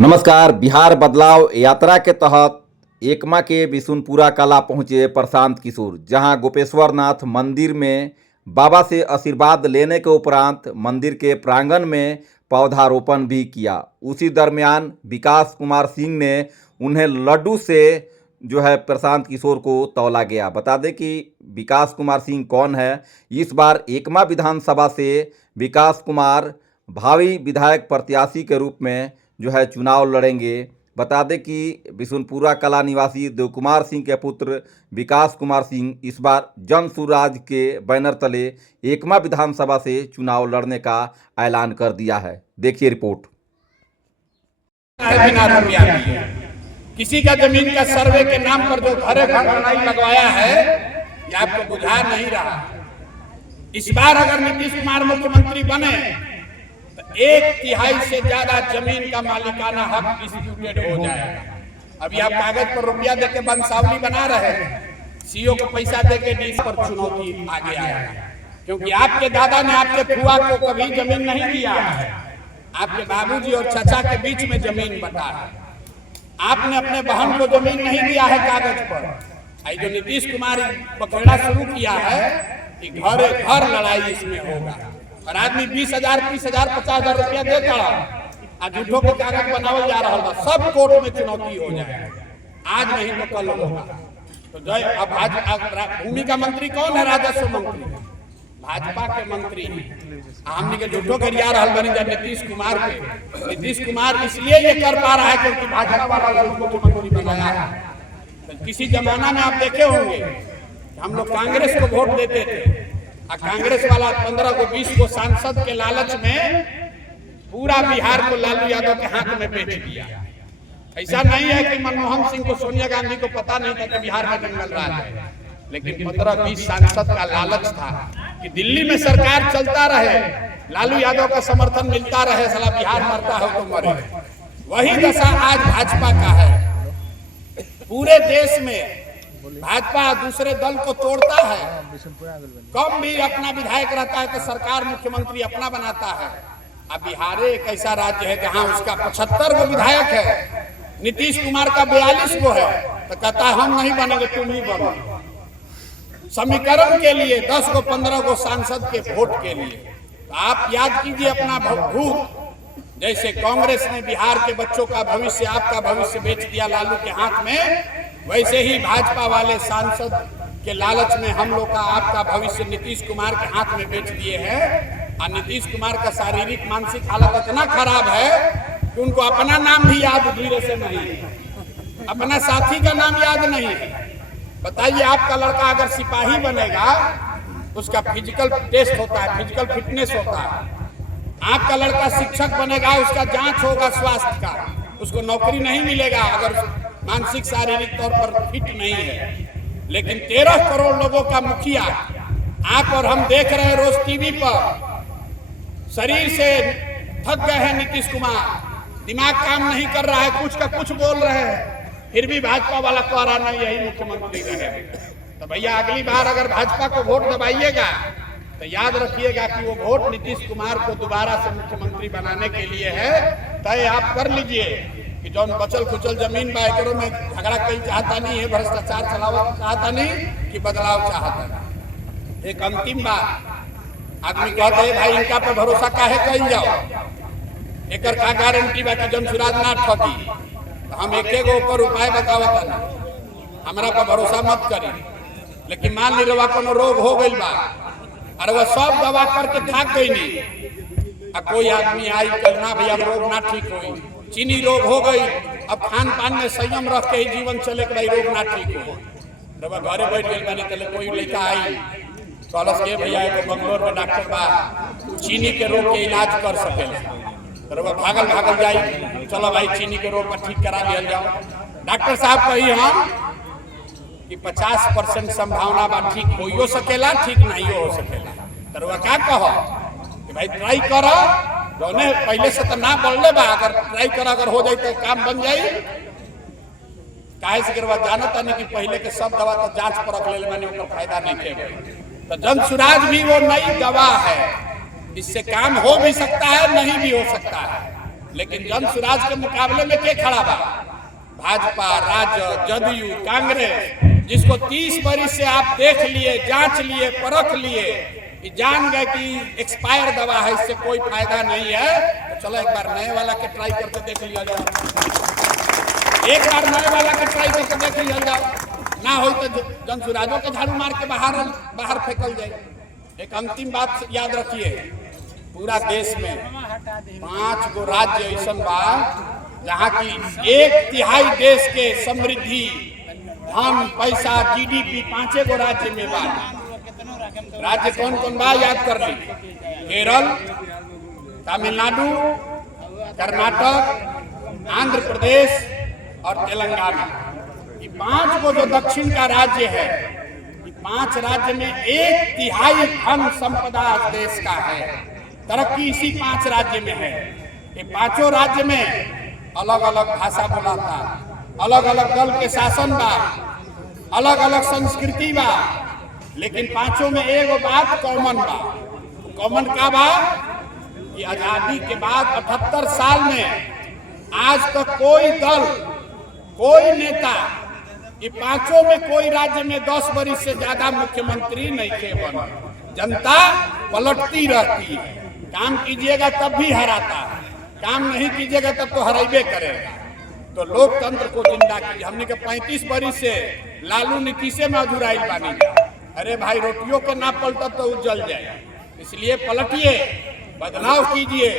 नमस्कार। बिहार बदलाव यात्रा के तहत एकमा के बिशुनपुरा कला पहुंचे प्रशांत किशोर, जहां गोपेश्वरनाथ मंदिर में बाबा से आशीर्वाद लेने के उपरांत मंदिर के प्रांगण में पौधारोपण भी किया। उसी दरमियान विकास कुमार सिंह ने उन्हें लड्डू से प्रशांत किशोर को तौला गया। बता दें कि विकास कुमार सिंह कौन है। इस बार एकमा विधानसभा से विकास कुमार भावी विधायक प्रत्याशी के रूप में चुनाव लड़ेंगे। बता दें कि बिशुनपुरा कला निवासी देवकुमार सिंह के पुत्र विकास कुमार सिंह इस बार जन सुराज के बैनर तले एकमा विधानसभा से चुनाव लड़ने का ऐलान कर दिया है। देखिए रिपोर्ट। किसी का जमीन का सर्वे के नाम पर जो घरे घर लड़ाई लगवाया है, ये आपको बुझा नहीं रहा। इस बार अगर नीतीश कुमार मुख्यमंत्री बने तो 1/3 से ज्यादा जमीन का मालिकाना हक डिस्ट्रीब्यूटेड हो जाएगा। अभी आप कागज पर रुपया देके वंशावली बना रहे हैं, सीओ को पैसा देके डीस पर चुनौती आगे आएगा। क्योंकि आपके दादा ने आपके फुआ को कभी जमीन नहीं दिया है, आपके बाबूजी और चाचा के बीच में जमीन बटा है। आपने अपने बहन को जमीन नहीं दिया है कागज पर। जो नीतीश कुमार पकड़ा शुरू किया है कि घर घर लड़ाई इसमें होगा और आदमी 20,000, 30,000, 50,000 रुपया दे कर झूठों के कागज बनावल जा रहा होगा। सब कोर्ट में चुनौती हो जाएगा, आज नहीं तो कल होगा। तो जय अब आज भूमि का मंत्री कौन है? राजस्व मंत्री, भाजपा के मंत्री। हमने के झूठों के रिया रहल बनी जा नीतीश कुमार के। नीतीश कुमार इसलिए ये कर पा रहा है क्योंकि भाजपा वाला मुख्यमंत्री बनाया। तो किसी जमाना में आप देखे होंगे हम लोग कांग्रेस को वोट देते थे और कांग्रेस वाला 15 को 20 को सांसद के लालच में पूरा बिहार को लालू यादव के हाथ में बेच दिया। ऐसा नहीं है कि मनमोहन सिंह को, सोनिया गांधी को पता नहीं था कि बिहार में जंगल राज है, लेकिन 15-20 सांसद का लालच था कि दिल्ली में सरकार चलता रहे, लालू यादव का समर्थन मिलता रहे, साला बिहार मरता हो तो मरे। वही दशा आज भाजपा का है। पूरे देश में भाजपा दूसरे दल को तोड़ता है, कम भी अपना विधायक रहता है तो सरकार मुख्यमंत्री अपना बनाता है। अब बिहार एक ऐसा राज्य है जहां उसका 75 गो विधायक है, नीतीश कुमार का 42 गो है, तो कहता है हम नहीं बनेंगे, तुम ही बनो। समीकरण के लिए 10 गो 15 गो सांसद के वोट के लिए। तो आप याद कीजिए अपना भूत, जैसे कांग्रेस ने बिहार के बच्चों का भविष्य, आपका भविष्य बेच दिया लालू के हाथ में, वैसे ही भाजपा वाले सांसद के लालच में हम लोग का, आपका भविष्य नीतीश कुमार के हाथ में बेच दिए हैं। और नीतीश कुमार का शारीरिक मानसिक हालत इतना खराब है कि उनको अपना नाम भी याद धीरे से नहीं है, अपना साथी का नाम याद नहीं है। बताइए, आपका लड़का अगर सिपाही बनेगा, उसका फिजिकल टेस्ट होता है, फिजिकल फिटनेस होता है। आपका लड़का शिक्षक बनेगा, उसका जांच होगा स्वास्थ्य का, उसको नौकरी नहीं मिलेगा अगर मानसिक शारीरिक तौर पर फिट नहीं है। लेकिन 13 करोड़ लोगों का मुखिया आप और हम देख रहे हैं रोज टीवी पर, शरीर से थक गए हैं नीतीश कुमार, दिमाग काम नहीं कर रहा है, कुछ का कुछ बोल रहे हैं, फिर भी भाजपा वाला कह रहा नहीं यही मुख्यमंत्री रहे। तो भैया अगली बार अगर भाजपा को वोट दबाइएगा तो याद रखिएगा कि वो वोट नीतीश कुमार को दोबारा से मुख्यमंत्री बनाने के लिए है। तय आप कर लीजिए कि जो बचल खुचल जमीन बा एकरों में झगड़ा कहीं चाहता नहीं है, भ्रष्टाचार चलावत चाहता नहीं कि बदलाव चाहता नहीं। एक अंतिम बात, आदमी कहते हैं भाई इनका पे भरोसा काहे कहीं जाओ, एक का गारंटी बा कि जनसुराज ना ठगी। तो हम एक ऊपर उपाय बतावत ना, हमरा पर भरोसा मत करी। लेकिन मान ली रवा कोनो रोग हो गई बा, अरे वह सब दवा करके थक गई नहीं, अब कोई आदमी आई करना भैया रोग ना ठीक हो, चीनी रोग हो गई, अब खान पान में संयम रख के ही जीवन चले के रोग ना ठीक हो। रवा घरे बैठ गई बानी, तले कोई लड़का आई कलश के भैया एगो बंगलोर में डॉक्टर बा, चीनी के रोग के इलाज कर सकेला। रवा भागल भागल जाई, चलो भाई चीनी के रोग का ठीक करा लिया जाओ। डॉक्टर साहब कही हम कि 50% संभावना बा ठीक हो सकेला, ठीक नहीं हो सकेला। तरवा क्या कहो कि भाई ट्राई करो, दोनों पहले से तो ना बढ़ले बा, अगर ट्राई करो, अगर हो जाए तो काम बन जाई। काहे से करवा जानता नहीं कि पहले के सब दवा तो जांच पर रख ले माने उनका फायदा नहीं थे। तो जन सुराज भी वो नई दवा है, इससे काम हो भी सकता है, नहीं भी हो सकता है। लेकिन जन सुराज के मुकाबले में के खड़ा बा? भाजपा, राजद, जदयू, कांग्रेस, जिसको 30 बरिस से आप देख लिए, जांच लिए, परख लिए, जान गए कि एक्सपायर दवा है, इससे कोई फायदा नहीं है, तो चलो एक बार नए वाला के ट्राई करके देख लिया जाए। एक बार नए वाला के ट्राई करके देख लिया जाए, ना हो तो जन सुराजों के झाड़ू मार के बाहर फेंकल जाए। एक अंतिम बात याद रखिए, पूरा देश में 5 गो राज्य ऐसा बा जहाँ की 1/3 देश के समृद्धि, धन, पैसा, GDP 5 गो राज्य में बा। राज्य कौन कौन बा याद कर ली? केरल, तमिलनाडु, कर्नाटक, आंध्र प्रदेश और तेलंगाना। ये 5 गो जो दक्षिण का राज्य है, ये 5 राज्य में 1/3 धन संपदा देश का है। तरक्की इसी 5 राज्य में है। ये 5 राज्य में अलग अलग भाषा बोलाता, अलग अलग दल के शासन बा, अलग अलग संस्कृति बा, लेकिन 5 में एगो बात कॉमन बा। कॉमन का बा कि आजादी के बाद 78 साल में आज तक कोई दल, कोई नेता, ये 5 में कोई राज्य में 10 बरिस से ज्यादा मुख्यमंत्री नहीं थे बना। जनता पलटती रहती है, काम कीजिएगा तब भी हराता, काम नहीं कीजिएगा तब तो हराइबे करेगा। तो लोकतंत्र को जिंदा कीजिए। हमने के 35 बरिस से लालू नीतीशे में अधूराइल बानी। अरे भाई, रोटियों के ना पलटा तो जल जाए, इसलिए पलटिए, बदलाव कीजिए।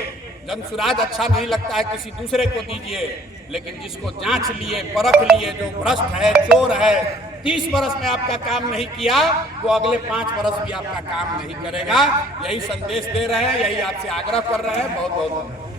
जनसुराज अच्छा नहीं लगता है, किसी दूसरे को दीजिए, लेकिन जिसको जांच लिए, परख लिए, जो भ्रष्ट है, चोर है, 30 बरस में आपका काम नहीं किया, वो अगले 5 बरस भी आपका काम नहीं करेगा। यही संदेश दे रहे हैं, यही आपसे आग्रह कर रहे हैं। बहुत बहुत